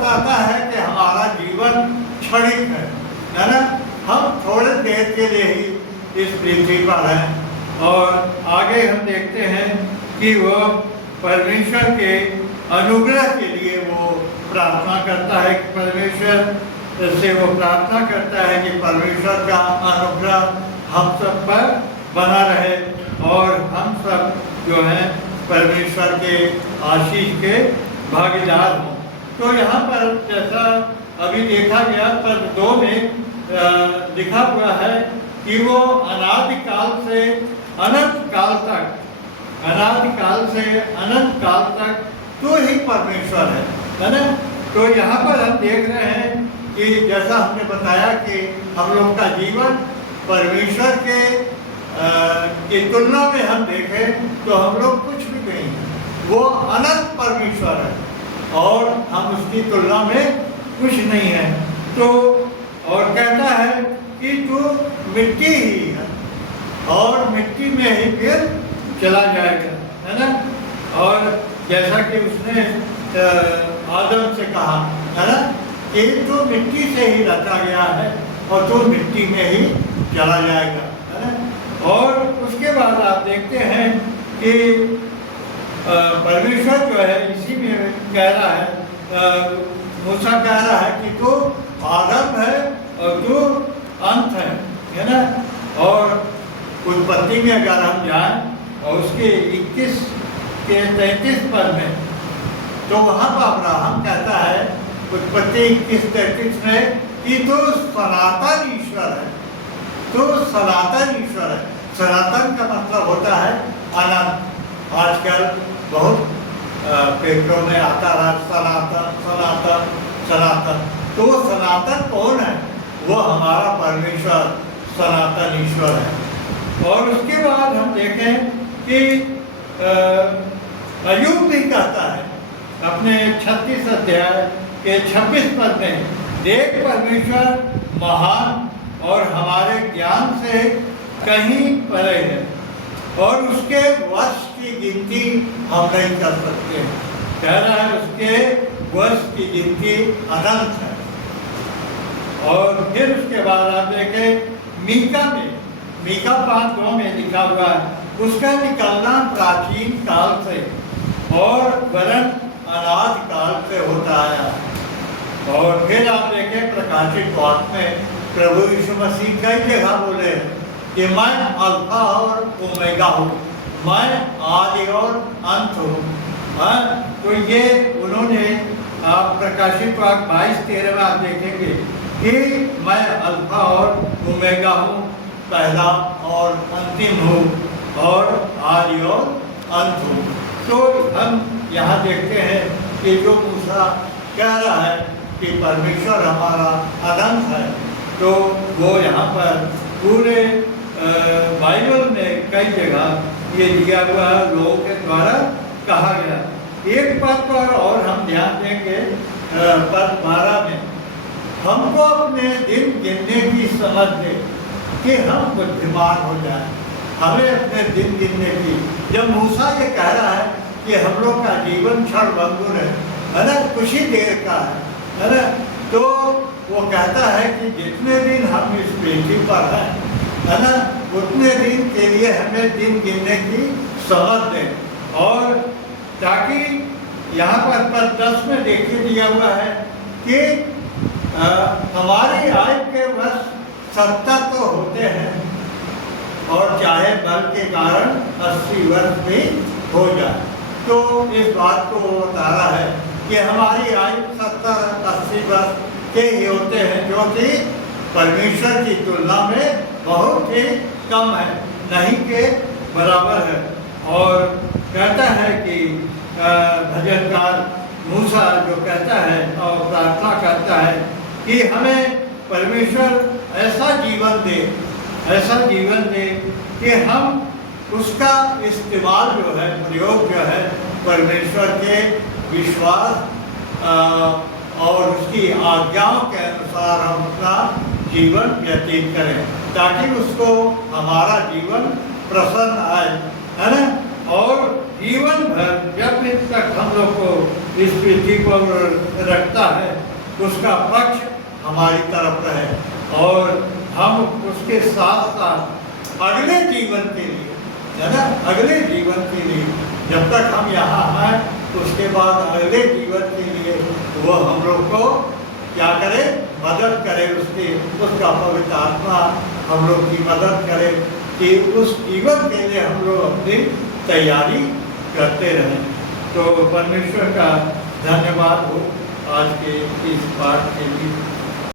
बताता है कि हमारा जीवन क्षणिक है ना। हम थोड़े देर के लिए ही इस पृथ्वी पर हैं। और आगे हम देखते हैं कि वह परमेश्वर के अनुग्रह के लिए वो प्रार्थना करता है कि परमेश्वर से वो प्रार्थना करता है कि परमेश्वर का अनुग्रह हम सब पर बना रहे और हम सब जो है परमेश्वर के आशीष के भागीदार हों। तो यहाँ पर जैसा अभी देखा गया पद 2 में लिखा हुआ है कि वो अनादिकाल से अनंत काल तक, अनादिकाल से अनंत काल तक तो ही परमेश्वर है ना। तो यहाँ पर हम देख रहे हैं कि जैसा हमने बताया कि हम लोग का जीवन परमेश्वर की तुलना में हम देखें तो हम लोग कुछ भी नहीं हैं। वो अनंत परमेश्वर है और हम उसकी तुलना में कुछ नहीं है। तो और कहता है कि तू मिट्टी ही है और मिट्टी में ही फिर चला जाएगा, है ना। और जैसा कि उसने आदम से कहा, है ना, कि तू मिट्टी से ही रचा गया है और तू मिट्टी में ही चला जाएगा, है ना। और उसके बाद आप देखते हैं कि परमेश्वर जो है इसी में कह रहा है, मूसा कह रहा है कि तू आरंभ है और तू अंत है ना। और उत्पत्ति में अगर हम जाएं और उसके 21 के 33 पद में तो वहाँ पर अब्राहम कहता है उत्पत्ति 21-33 में कि तू सनातन ईश्वर है, तू सनातन ईश्वर है। सनातन का मतलब होता है अनंत। आजकल बहुत पेपरों में आता रहा सनातन सनातन सनातन। तो सनातन कौन है? वो हमारा परमेश्वर सनातन ईश्वर है। और उसके बाद हम देखें कि अय्यूब भी कहता है अपने 36 अध्याय के 26 पद में, देख परमेश्वर महान और हमारे ज्ञान से कहीं परे है और उसके वर्ष की गिनती हम नहीं कर सकते। कह रहा है उसके वर्ष की गिनती अनंत है। और फिर उसके बाद आप देखें मीका 5:2 में लिखा हुआ है, उसका निकलना प्राचीन काल से और वरन अनाद काल से होता आया। और फिर आप देखें प्रकाशित वाक्य में प्रभु यीशु मसीह कई जगह बोले कि मैं अल्फा और ओमेगा हूँ, मैं आदि और अंत हूँ। तो ये उन्होंने आप प्रकाशित वाक्य 22:13 में आप देखेंगे कि मैं अल्फा और ओमेगा हूँ, पहला और अंतिम हूँ और आदि और अंत हूँ। तो हम यहाँ देखते हैं कि जो मूसा कह रहा है कि परमेश्वर हमारा अनंत है, तो वो यहाँ पर पूरे बाइबल में कई जगह ये दिया हुआ है, लोगों के द्वारा कहा गया। एक पद पर और हम ध्यान देंगे, पद 12 में, हमको अपने दिन गिनने की समझ दे कि हम बुद्धिमान हो जाएं। हमें अपने दिन गिनने की, जब मूसा ये कह रहा है कि हम लोग का जीवन क्षण भंगुर है ना, कुछ ही देर का है ना, तो वो कहता है कि जितने दिन हम इस पृथ्वी पर हैं, है ना, उतने दिन के लिए हमें दिन गिनने की समझ दें। और ताकि यहाँ पर पद 10 में देखिए दिया हुआ है कि हमारी आयु के वर्ष 70 तो होते हैं और चाहे बल के कारण 80 वर्ष भी हो जाए। तो इस बात को वो बता रहा है कि हमारी आयु 70-80 वर्ष के ही होते हैं, जो कि परमेश्वर की तुलना में बहुत ही कम है, नहीं के बराबर है। और कहता है कि भजनकार मूसा जो कहता है और प्रार्थना करता है कि हमें परमेश्वर ऐसा जीवन दे कि हम उसका इस्तेमाल जो है, प्रयोग जो है, परमेश्वर के विश्वास और उसकी आज्ञाओं के अनुसार हम अपना जीवन व्यतीत करें, ताकि उसको हमारा जीवन प्रसन्न आए, है ना। और जीवन भर जब तक हम लोग को इस पृथ्वी पर रखता है उसका पक्ष हमारी तरफ रहे और हम उसके साथ साथ अगले जीवन के लिए, है ना, अगले जीवन के लिए जब तक हम यहाँ हैं उसके बाद अगले जीवन के लिए वो हम लोग को क्या करे, मदद करे, उसका पवित्र आत्मा हम लोग की मदद करे कि उस जीवन के लिए हम लोग अपनी तैयारी करते रहें। तो परमेश्वर का धन्यवाद हो आज के इस पाठ के लिए।